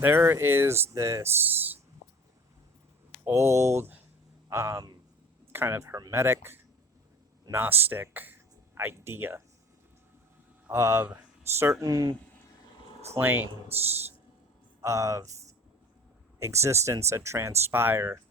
There is this old, um, kind of hermetic, Gnostic idea of certain planes of existence that transpire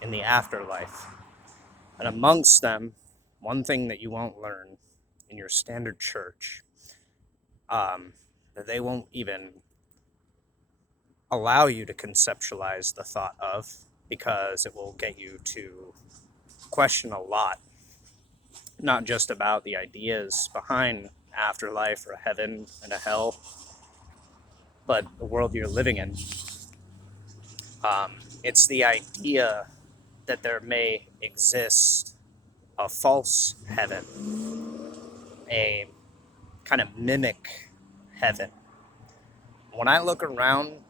in the afterlife. And amongst them, one thing that you won't learn in your standard church, that they won't even allow you to conceptualize the thought of, because it will get you to question a lot, not just about the ideas behind afterlife or heaven and a hell, but the world you're living in. It's the idea that there may exist a false heaven, a kind of mimic heaven. When I look around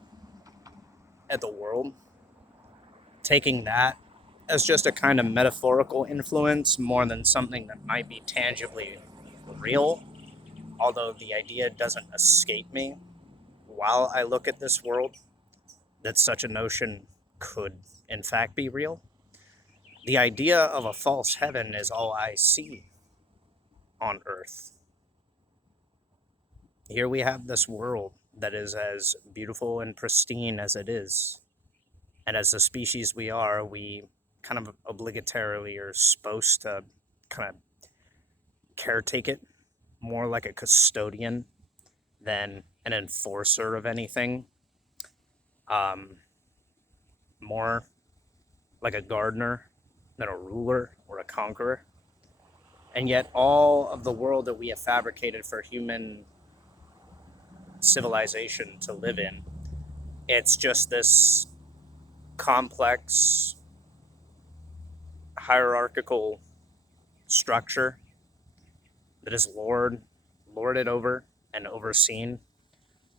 at the world, taking that as just a kind of metaphorical influence more than something that might be tangibly real, although the idea doesn't escape me while I look at this world, that such a notion could in fact be real. The idea of a false heaven is all I see on earth. Here we have this world that is as beautiful and pristine as it is. And as the species we are, we kind of obligatorily are supposed to kind of caretake it more like a custodian than an enforcer of anything. Um, More like a gardener than a ruler or a conqueror. And yet, all of the world that we have fabricated for human civilization to live in, it's just this complex hierarchical structure that is lorded over and overseen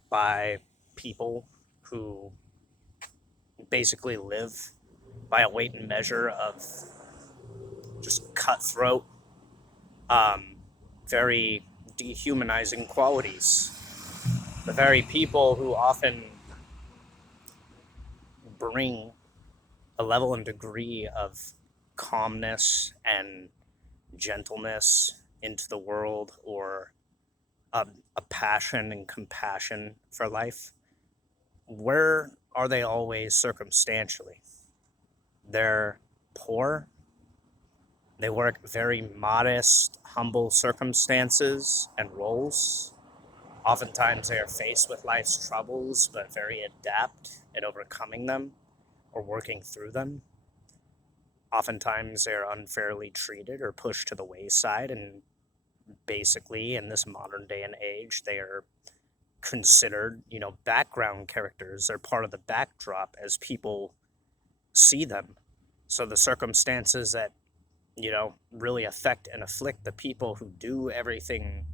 by people who basically live by a weight and measure of just cutthroat, um, very dehumanizing qualities. The very people who often bring a level and degree of calmness and gentleness into the world, or a passion and compassion for life, where are they always circumstantially? They're poor. They work very modest, humble circumstances and roles. Oftentimes they are faced with life's troubles, but very adept at overcoming them or working through them. Oftentimes they're unfairly treated or pushed to the wayside, and basically, in this modern day and age, they are considered, background characters. They're part of the backdrop as people see them. So the circumstances that, really affect and afflict the people who do everything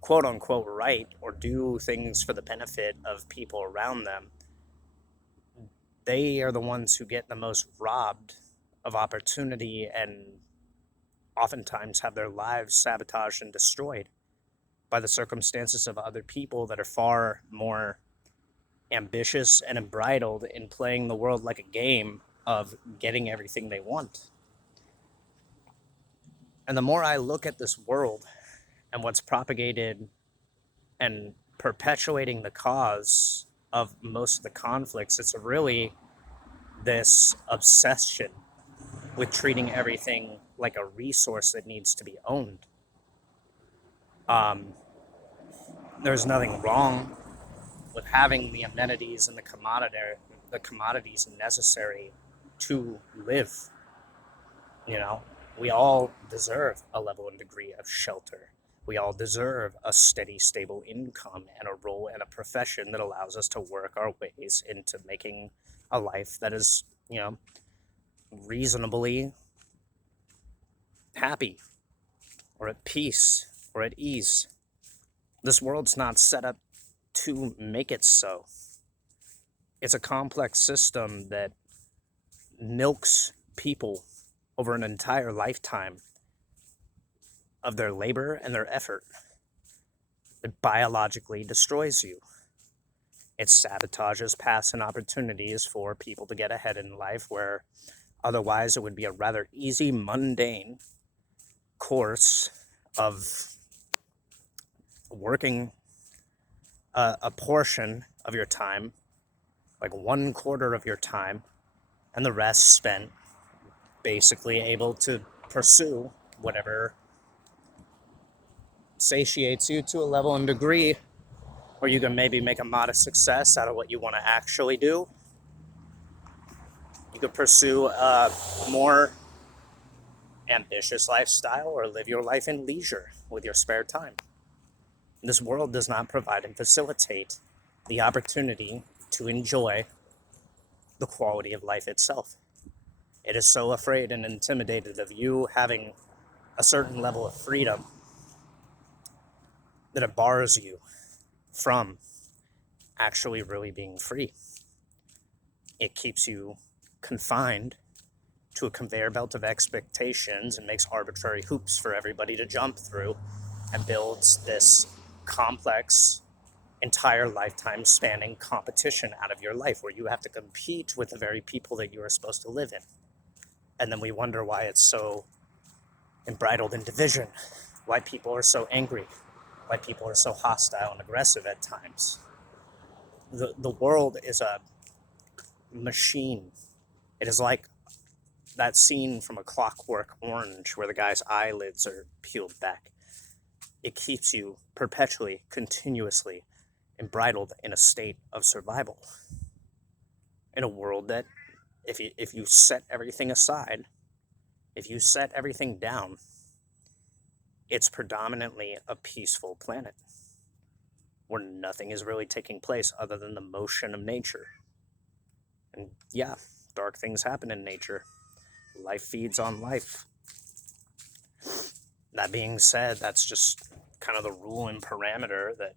quote unquote right, or do things for the benefit of people around them, they are the ones who get the most robbed of opportunity and oftentimes have their lives sabotaged and destroyed by the circumstances of other people that are far more ambitious and unbridled in playing the world like a game of getting everything they want. And the more I look at this world and what's propagated and perpetuating the cause of most of the conflicts, it's really this obsession with treating everything like a resource that needs to be owned. Um, there's nothing wrong with having the amenities and the commodities necessary to live. You know, we all deserve a level and degree of shelter. We all deserve a steady, stable income and a role and a profession that allows us to work our ways into making a life that is, reasonably happy or at peace or at ease. This world's not set up to make it so. It's a complex system that milks people over an entire lifetime of their labor and their effort. It biologically destroys you. It sabotages paths and opportunities for people to get ahead in life, where otherwise it would be a rather easy, mundane course of working a portion of your time, like 1/4 of your time, and the rest spent basically able to pursue whatever satiates you to a level and degree where you can maybe make a modest success out of what you want to actually do. You could pursue a more ambitious lifestyle or live your life in leisure with your spare time. This world does not provide and facilitate the opportunity to enjoy the quality of life itself. It is so afraid and intimidated of you having a certain level of freedom that it bars you from actually really being free. It keeps you confined to a conveyor belt of expectations and makes arbitrary hoops for everybody to jump through, and builds this complex, entire lifetime spanning competition out of your life where you have to compete with the very people that you are supposed to live in. And then we wonder why it's so embridled in division, why people are so angry, why people are so hostile and aggressive at times. The world is a machine. It is like that scene from A Clockwork Orange where the guy's eyelids are peeled back. It keeps you perpetually, continuously embridled in a state of survival. In a world that, if you set everything aside, if you set everything down, it's predominantly a peaceful planet where nothing is really taking place other than the motion of nature. And yeah, dark things happen in nature. Life feeds on life. That being said, that's just kind of the rule and parameter that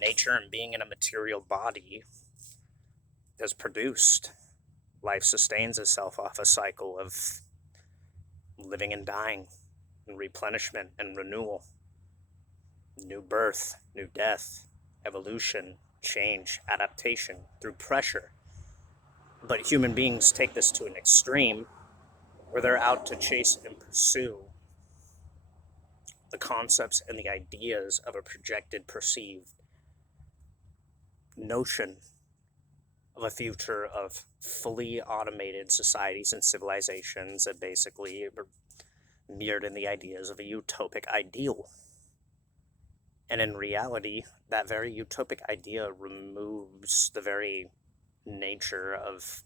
nature and being in a material body has produced. Life sustains itself off a cycle of living and dying, and replenishment and renewal, new birth, new death, evolution, change, adaptation through pressure. But human beings take this to an extreme where they're out to chase and pursue the concepts and the ideas of a projected, perceived notion of a future of fully automated societies and civilizations that basically are mirrored in the ideas of a utopic ideal. And in reality, that very utopic idea removes the very nature of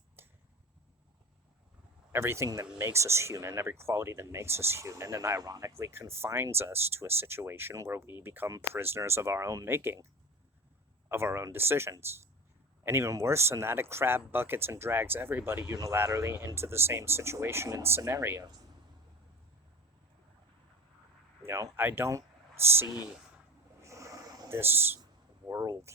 everything that makes us human, every quality that makes us human, and ironically confines us to a situation where we become prisoners of our own making, of our own decisions. And even worse than that, it crab buckets and drags everybody unilaterally into the same situation and scenario. You know, I don't see this world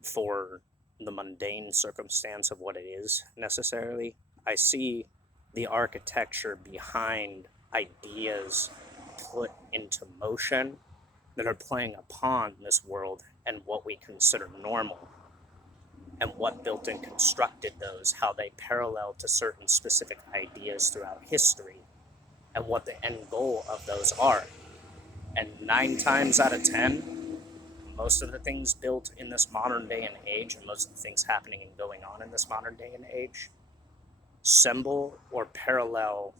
for the mundane circumstance of what it is necessarily. I see the architecture behind ideas put into motion that are playing upon this world and what we consider normal, and what built and constructed those, how they parallel to certain specific ideas throughout history, and what the end goal of those are. And 9 times out of 10, most of the things built in this modern day and age, and most of the things happening and going on in this modern day and age, symbol or parallel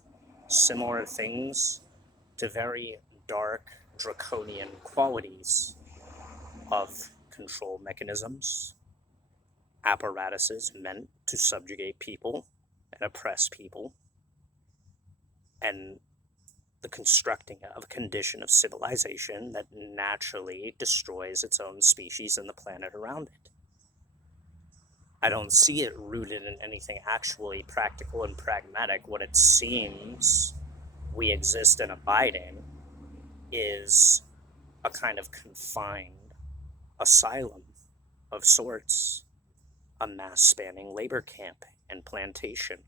similar things to very dark, draconian qualities of control mechanisms, apparatuses meant to subjugate people and oppress people, and the constructing of a condition of civilization that naturally destroys its own species and the planet around it. I don't see it rooted in anything actually practical and pragmatic. What it seems we exist and abide in is a kind of confined asylum of sorts, a mass-spanning labor camp and plantation,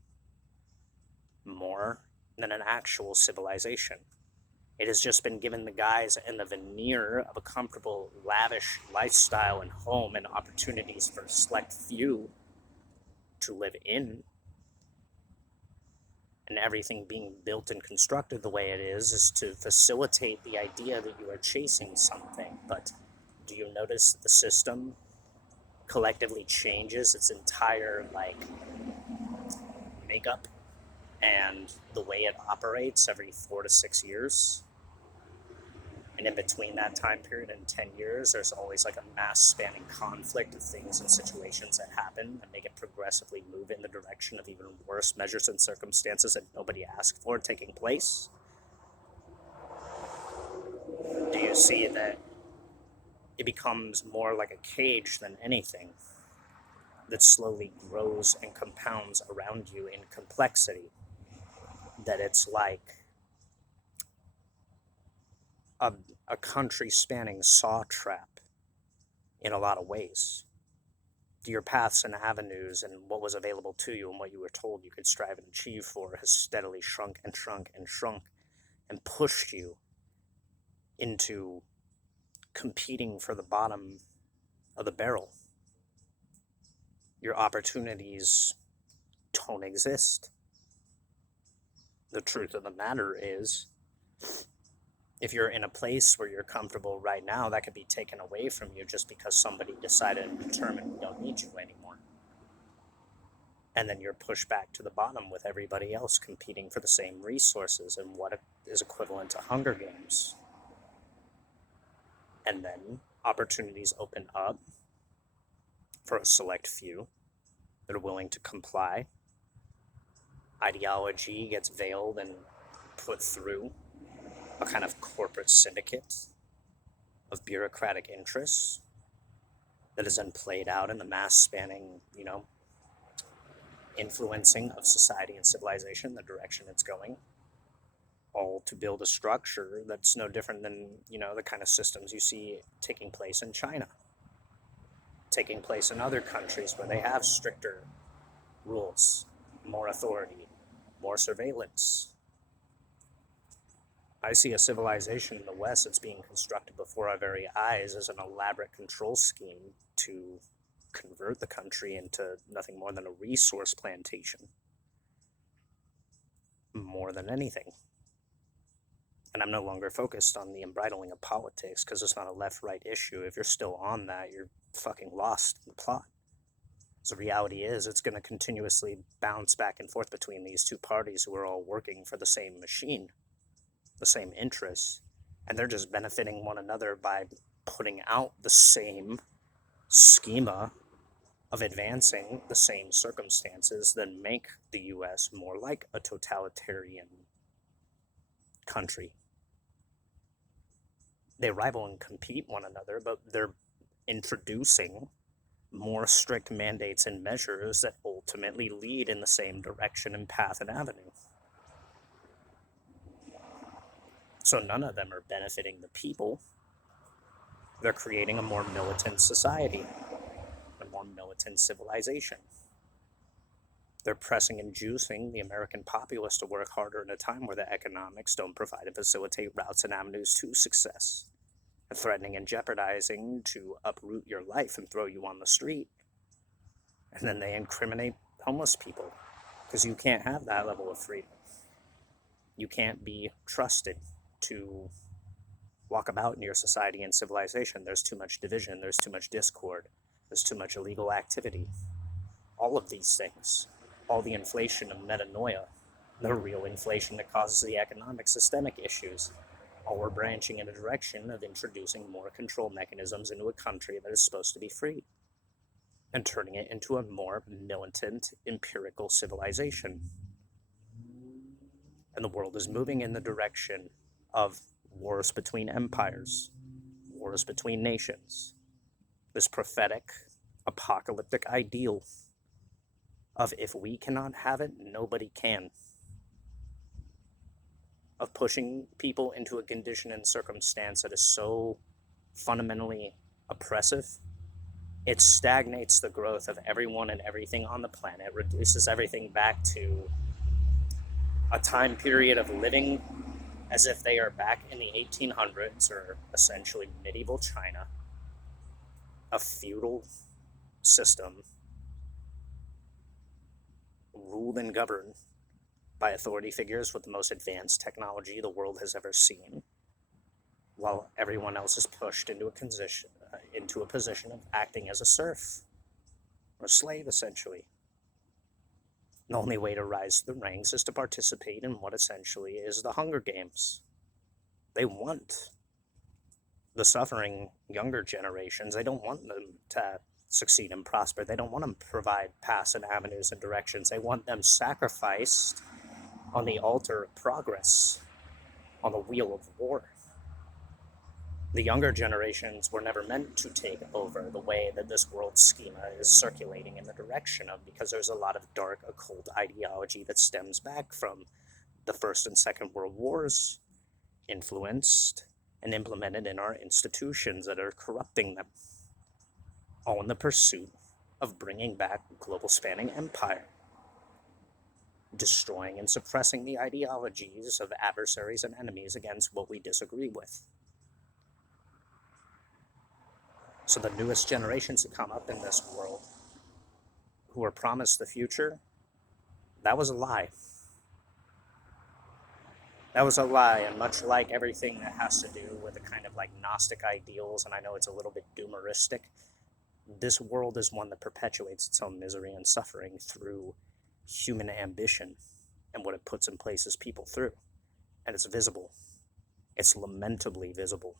more than an actual civilization. It has just been given the guise and the veneer of a comfortable, lavish lifestyle and home and opportunities for a select few to live in. And everything being built and constructed the way it is to facilitate the idea that you are chasing something. But do you notice that the system collectively changes its entire makeup and the way it operates every 4 to 6 years? And in between that time period and 10 years, there's always like a mass spanning conflict of things and situations that happen that make it progressively move in the direction of even worse measures and circumstances that nobody asked for taking place. Do you see that it becomes more like a cage than anything that slowly grows and compounds around you in complexity? That it's like a country-spanning saw trap in a lot of ways. Your paths and avenues and what was available to you and what you were told you could strive and achieve for has steadily shrunk and shrunk and shrunk and pushed you into competing for the bottom of the barrel. Your opportunities don't exist. The truth of the matter is, if you're in a place where you're comfortable right now, that could be taken away from you just because somebody decided and determined we don't need you anymore. And then you're pushed back to the bottom with everybody else competing for the same resources and what is equivalent to Hunger Games. And then opportunities open up for a select few that are willing to comply. Ideology gets veiled and put through a kind of corporate syndicate of bureaucratic interests that is then played out in the mass spanning, influencing of society and civilization, the direction it's going, all to build a structure that's no different than, the kind of systems you see taking place in China, taking place in other countries where they have stricter rules, more authority, more surveillance. I see a civilization in the West that's being constructed before our very eyes as an elaborate control scheme to convert the country into nothing more than a resource plantation, more than anything. And I'm no longer focused on the embridling of politics because it's not a left-right issue. If you're still on that, you're fucking lost in the plot. So the reality is it's going to continuously bounce back and forth between these two parties who are all working for the same machine, the same interests, and they're just benefiting one another by putting out the same schema of advancing the same circumstances that make the US more like a totalitarian country. They rival and compete one another, but they're introducing more strict mandates and measures that ultimately lead in the same direction and path and avenue. So none of them are benefiting the people. They're creating a more militant society, a more militant civilization. They're pressing and juicing the American populace to work harder in a time where the economics don't provide and facilitate routes and avenues to success, and threatening and jeopardizing to uproot your life and throw you on the street. And then they incriminate homeless people because you can't have that level of freedom. You can't be trusted to walk about in your society and civilization. There's too much division, there's too much discord, there's too much illegal activity. All of these things, all the inflation of metanoia, the real inflation that causes the economic systemic issues, all we're branching in a direction of introducing more control mechanisms into a country that is supposed to be free and turning it into a more militant empirical civilization. And the world is moving in the direction of wars between empires, wars between nations, this prophetic, apocalyptic ideal of if we cannot have it, nobody can, of pushing people into a condition and circumstance that is so fundamentally oppressive. It stagnates the growth of everyone and everything on the planet, reduces everything back to a time period of living as if they are back in the 1800s or essentially medieval China, a feudal system ruled and governed by authority figures with the most advanced technology the world has ever seen, while everyone else is pushed into a position of acting as a serf or a slave, essentially. The only way to rise to the ranks is to participate in what essentially is the Hunger Games. They want the suffering younger generations, they don't want them to succeed and prosper. They don't want them to provide paths and avenues and directions. They want them sacrificed on the altar of progress, on the wheel of war. The younger generations were never meant to take over the way that this world schema is circulating in the direction of, because there's a lot of dark occult ideology that stems back from the First and Second World Wars, influenced and implemented in our institutions that are corrupting them, all in the pursuit of bringing back global spanning empire, destroying and suppressing the ideologies of adversaries and enemies against what we disagree with. So the newest generations who come up in this world, who are promised the future, that was a lie. That was a lie, and much like everything that has to do with the kind of like Gnostic ideals, and I know it's a little bit doomeristic, this world is one that perpetuates its own misery and suffering through human ambition and what it puts in place as people through. And it's visible. It's lamentably visible.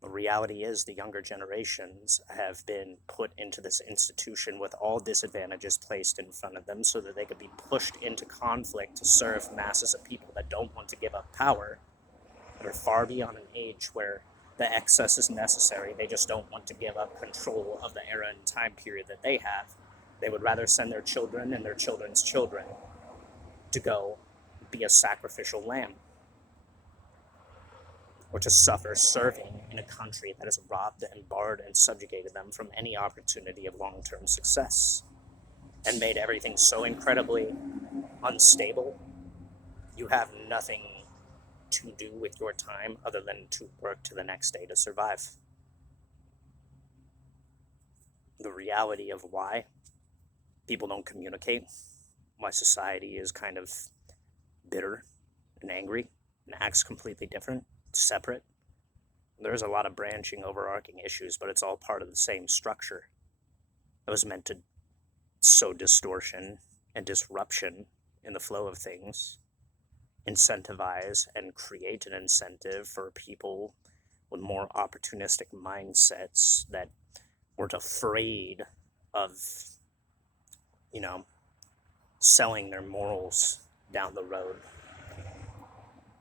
The reality is the younger generations have been put into this institution with all disadvantages placed in front of them so that they could be pushed into conflict to serve masses of people that don't want to give up power, that are far beyond an age where the excess is necessary. They just don't want to give up control of the era and time period that they have. They would rather send their children and their children's children to go be a sacrificial lamb, or to suffer serving in a country that has robbed and barred and subjugated them from any opportunity of long-term success and made everything so incredibly unstable. You have nothing to do with your time other than to work to the next day to survive. The reality of why people don't communicate, why society is kind of bitter and angry and acts completely different, separate. There's a lot of branching, overarching issues, but it's all part of the same structure. It was meant to sow distortion and disruption in the flow of things, incentivize and create an incentive for people with more opportunistic mindsets that weren't afraid of, selling their morals down the road,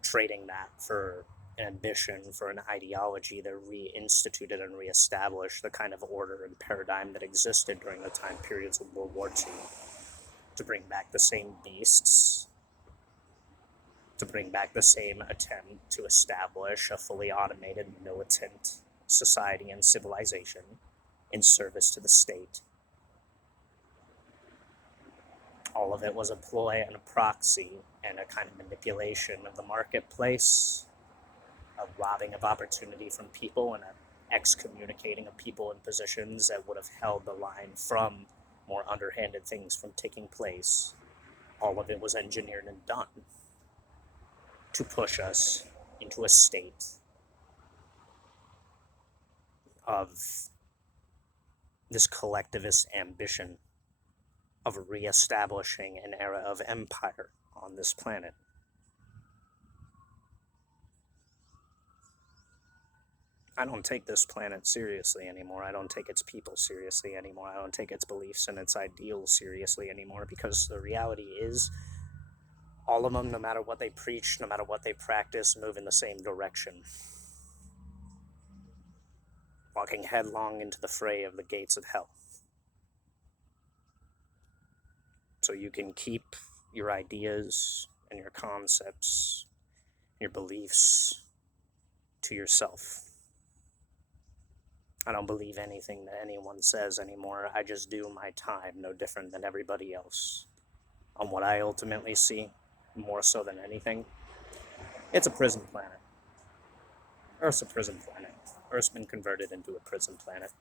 trading that for an ambition, for an ideology that reinstituted and reestablished the kind of order and paradigm that existed during the time periods of World War II, to bring back the same beasts, to bring back the same attempt to establish a fully automated militant society and civilization in service to the state. All of it was a ploy and a proxy and a kind of manipulation of the marketplace, a robbing of opportunity from people, and an excommunicating of people in positions that would have held the line from more underhanded things from taking place. All of it was engineered and done to push us into a state of this collectivist ambition of reestablishing an era of empire on this planet. I don't take this planet seriously anymore. I don't take its people seriously anymore. I don't take its beliefs and its ideals seriously anymore, because the reality is all of them, no matter what they preach, no matter what they practice, move in the same direction, walking headlong into the fray of the gates of hell. So you can keep your ideas and your concepts, your beliefs to yourself. I don't believe anything that anyone says anymore. I just do my time, no different than everybody else. On what I ultimately see, more so than anything, It's a prison planet. Earth's a prison planet. Earth's been converted into a prison planet.